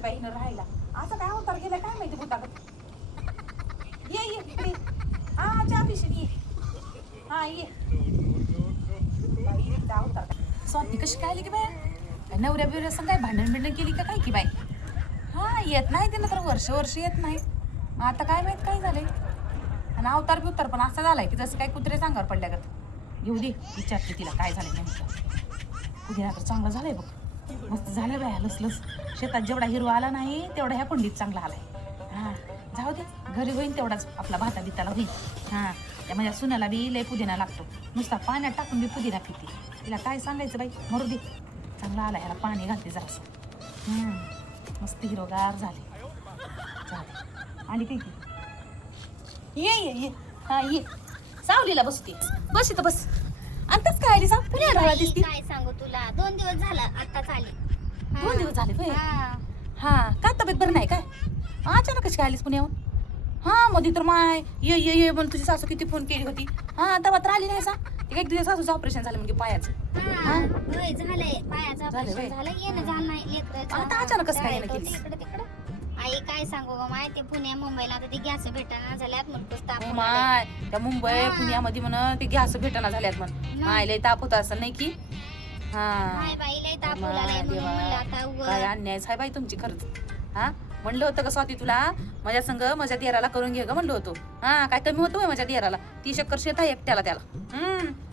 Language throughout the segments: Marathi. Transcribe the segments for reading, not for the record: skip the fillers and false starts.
घेतलेत बाई हिनं राहायला. असं काय अवतार गेलाय काय माहिती बुटागत. ये ये इकडे. हा चहा पिशवी ये. हा ये बाई हिचा अवतार. स्वाती कशी काय आली की बाया? नवऱ्या बिवऱ्या संग काय भांडण बिंडण केली का काय की बाई? हा येत नाही तिनं तर वर्ष येत नाही. आता काय माहित काय झालंय. आणि अवतार बिवतार पण असा झालाय की जसं काय कुत्रे सांगावर पडल्यागत. येऊ दे विचारते तिला काय झालंय नेमकं. पुदिना तर चांगला झालाय बघ. मस्त झालं बाया लसलस. शेतात जेवढा हिरवा आला नाही तेवढा ह्या कुंडीत चांगला आलाय. हा जाऊ दे घरी होईन तेवढाच आपला भाता बिताला होईल. हा त्या माझ्या सुनाला बी लय पुदिना लागतो. नुसता पाण्यात टाकून बी पुदिना पिते. तिला काय सांगायचं बाई मरू दे. चांगला आला ह्याला पाणी घालते जरासं. मस्त हिरोगार झाले. आली काय की ये ये ये. हा ये सावलीला बसते. बस इथं बस. आताच काय आली सांग पुण्याला दिसती. काय सांगू तुला 2 दिवस झाला आत्ताच आले. 2 दिवस झाले होय. हा काय तब्येत बरं नाही काय? अचानक कशी काय आलीस पुण्याहून? हा मध्ये तर माय ये ये ये म्हणून तुझी सासू किती फोन केली होती. हा तेव्हा तर आली नाही सांग. एक दिवस सासूचं ऑपरेशन झालं म्हणजे पायाचं. होय झालंय पायाचं ऑपरेशन झालं. येणं झालं नाही लेकराचं. आता अचानक कसं काय येणं केलीस? आई काय सांगू ग माय ते पुण्या मुंबईला आता ते गॅस भेटाना झाल्यात म्हणतोस ताप. माय त्या मुंबई पुण्यामध्ये म्हण ते गॅस भेटना झाल्यात म्हण. माय लय ताप होत असं नाही की. हाय बाई लय ताप उलालाय म्हणून म्हणलं आता काय अन्यायच हाय बाई तुमची खरंच. हा म्हणलं होतं का स्वाती तुला माझ्या संग माझ्या दिराला करून घे ग म्हणलं होतं. हा काय कमी होतं माझ्या दिराला. 30 एकर शेत आहे एकट्याला त्याला.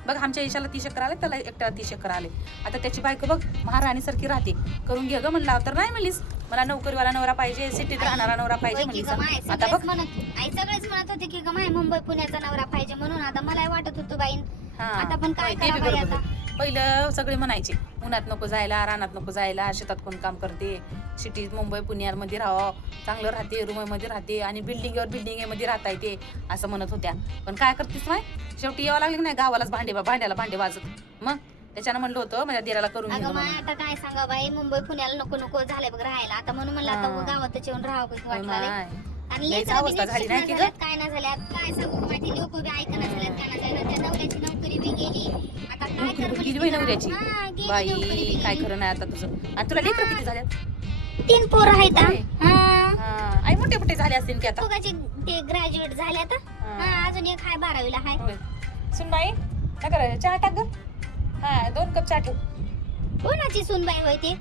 बघ आमच्या ईशाला 30 एकर आले त्याला एकट्याला 30 एकर आले. आता त्याची बायको बघ महाराणी सारखी राहते. करून घे ग म्हणला तर नाही म्हणलीस. मला नोकरीवाला नवरा पाहिजे सिटीत राहणारा नवरा पाहिजे म्हणलीस. आता बघ आई सगळेच म्हणत होते की ग माय मुंबई पुण्याचा नवरा पाहिजे म्हणून आता मला वाटत होतं बाई आता पण काय करावं आता. पहिलं सगळे म्हणायचे उन्हात नको जायला रानात नको जायला शेतात कोण काम करते. सिटीत मुंबई पुण्यामध्ये राहावं चांगलं राहते रूममध्ये राहते आणि बिल्डिंग मध्ये राहता येते असं म्हणत होत्या. पण काय करतेस माय शेवटी यावं लागले नाही गावालाच भांड्याला भांडे वाजत. मग त्याच्यानं म्हणलं होतं माझ्या दिराला करून घे. आता काय सांगा बाई मुंबई पुण्याला नको नको झालंय बघ राहायला. आता म्हणून म्हणलं आता गावातच येऊन राहावं कसं वाटलं. आणि झाली नाही की काय ना झाल्यात काय सांगू माझी लोक बी ऐकणं झाल्यात काय ना झाल्यात. त्या नवऱ्याची नोकरी बी गेली. आता काय गेली नवऱ्याची बाई काय खरं नाही आता तुझं. आणि तुला लेकरं किती झाल्यात? 3 पोरं आहेत. आई मोठे झाले असतील की आता. ते ग्रॅज्युएट झाले आता. अजून एक हाय 12वीला हाय. सुन बाई काय करायचं चहा टाक ग. 2 कप चहा ठेव. कोणाची सुनबाई होय ती?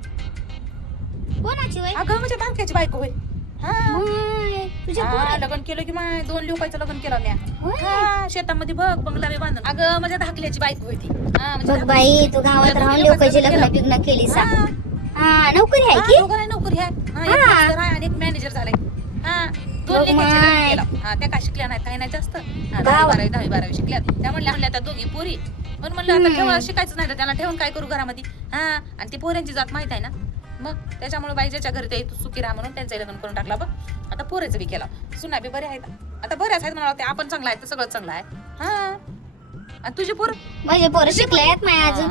कोणाची होय? अगं माझ्या बारक्याची बायको होय. तुझ्या लग्न केलं की माय 2 लोकांचं लग्न केलं म्या. शेतामध्ये बघ बंगला बी बांधून. अगं माझ्या धाकल्याची बायको होती. बघ बाई तू गावात राहून लोकांची लग्न केली सा. नोकरी आहे की? नोकरी आहे आणि एक मॅनेजर झालाय. 2 लेकरांचे लग्न केलं. त्या काय शिकल्या नाहीत काही नाही जास्त. 10वी-12वी शिकल्यात. त्या म्हणल्या त्या दोघी पोरी. पण म्हणलं आता ठेवा शिकायचं नाही तर त्यांना ठेवून काय करू घरामध्ये. आणि ती पोऱ्यांची जात माहित आहे ना. मग त्याच्यामुळे बाई ज्याच्या घरी ते सुखी राहा म्हणून त्यांचं लग्न करून टाकला बघ. आता पोरेचं बी केला. सुना बी बरे आहेत. आता बऱ्याच आहेत म्हणाला. आपण चांगला आहे तर सगळं चांगलं आहे. आणि तुझे पोर माझे पोरं शिकलेत माय अजून.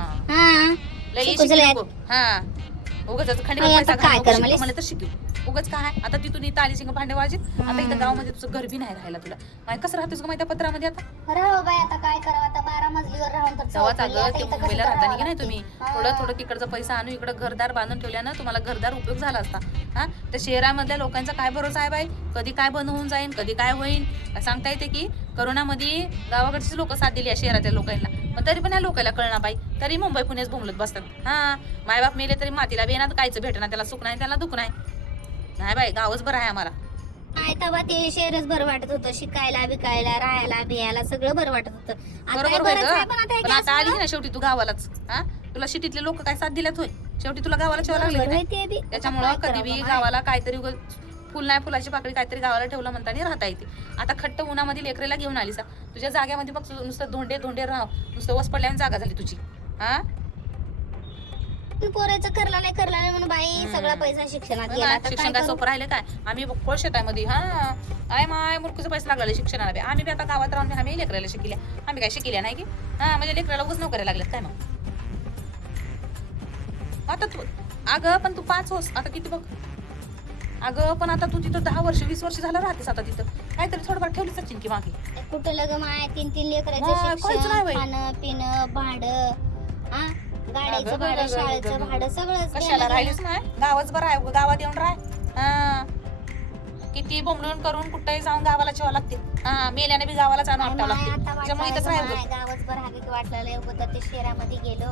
उगाच खंडी मला तर शिकू उगाच काय. आता तिथून इथं आली शिंग भांडे वाजीत. आता इथं गावामध्ये तुझं घर बी नाही राहिला तुला. माय कसं राहतेस ग माहिती पत्रामध्ये आता. राहू बाई आता काय करावं आता 12 मजलीवर राहून तर तेव्हाच अगं ते मुंबईला राहताना की नाही तुम्ही थोडं तिकडचा पैसा आणून इकडं घरदार बांधून ठेवल्यानं तुम्हाला घरदार उपयोग झाला असता. त्या शहरामधल्या लोकांचा काय भरोसा आहे बाई. कधी काय बंद होऊन जाईल कधी काय होईल सांगता येते की. करोनामध्ये गावाकडचीच लोक साथ दिली या शहरातल्या लोकांना. पण तरी पण या लोकांना कळणार बाई तरी मुंबई पुण्याच बोंबलत बसतात. मायबाप मेले तरी मातीला बेना कायचं भेटणार त्याला सुख नाही त्याला दुःख नाही बाई गावच बरं आहे आम्हाला. तेव्हा ते शहरच बरं वाटत होतं शिकायला बिकायला राहायला बियायला सगळं बरं वाटत होतं. पण आता आली ना शेवटी तू गावालाच. तुला सिटीतले लोक काय साथ दिल्यात होय. शेवटी तुला गावाला ठेवायला लागले. त्याच्यामुळं कधी बी गावाला काहीतरी फुल नाही फुलाची पाकळी काहीतरी गावाला ठेवलं म्हणताना राहता येते. आता खट्ट उन्हामध्ये लेकरेला घेऊन आली सा. तुझ्या जाग्यामध्ये बघ नुसतं धोंडे राह नुसतं वस पडल्याने जागा झाली तुझी. पोराचं करला नाही म्हणून बाई सगळा पैसा शिक्षणात गेला. शिक्षण काय सोपं राहिले काय. आम्ही बघ शेतामध्ये आय माय मुलकूचा पैसा लागला शिक्षणाला. आम्ही बी आता गावात राहून आम्ही लेकराला शिकल्या. आम्ही काय शिकल्या नाही की. म्हणजे लेकराला उगाच नोकऱ्या लागल्यात काय मग. आता तू अगं पण तू 5 होस आता किती बघ. अगं पण आता तू तिथं 10 वर्ष 20 वर्ष झालं राहतेस आता तिथं काहीतरी थोडंफार ठेवलीच असेल की मागे. कुठं लग माय 3 लेकराचं शिक्षण खाणं पिणं भाडं गाडीचं भाडं शाळेचं भाडं सगळं कशाला राहिलीस ना. गावच बरं आहे गावात येऊन राह. हा किती बोंबलून करून कुठेही जाऊन गावाला ठेवावं लागते. हा मेल्याने बी गावाला जाणं वाटावं लागते. त्याच्यामुळे इथंच राहायचं. गावच बरं हवी वाटलं उगत ते शहरामध्ये गेलो.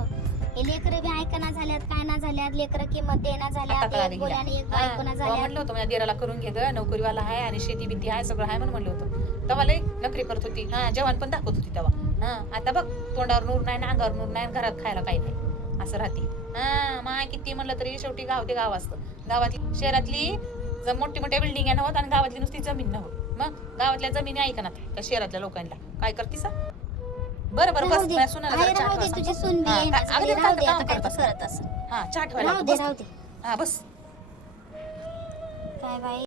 हे लेकरं बी ऐकना झाल्यात, काय ना झाल्यात, लेकरं किंमत देना आता झाल्यात, कळालं एक बोल्याने एक हिला. बायकोना हा, झाल्यात. म्हणलं होतं माझ्या दिराला करून घे ग, नोकरीवाला आहे आणि शेती बिती आहे सगळं आहे म्हणून म्हणलं होतं. तेव्हा लई नोकरी करत होती. हा जेवण पण दाखवत होती तेव्हा. हा आता बघ तोंडावर नूर नाही, अंगावर नूर नाही, घरात खायला काही नाही असं राहते. हा माय किती म्हणलं तरी शेवटी गाव ते गाव असतं. गावातली शहरातली मोठी मोठ्या बिल्डिंग नव्हत आणि गावातली नुसती जमीन नव्हत. मग गावातल्या जमिनी ऐकणार त्या शहरातल्या लोकांना काय करतीस. बरं बरं राहू बस दे. माझ्या सुनाला जरा आहे, चहा राहू दे, ठेवा तुझी सांगतो. सून बी हा, आहे ना, काय- अगं, राहू दे, काम आता काय करत तू असं. करत असं. हा चहा ठेवायला राहू दे, बस. राहू दे. हा बस. काय बाई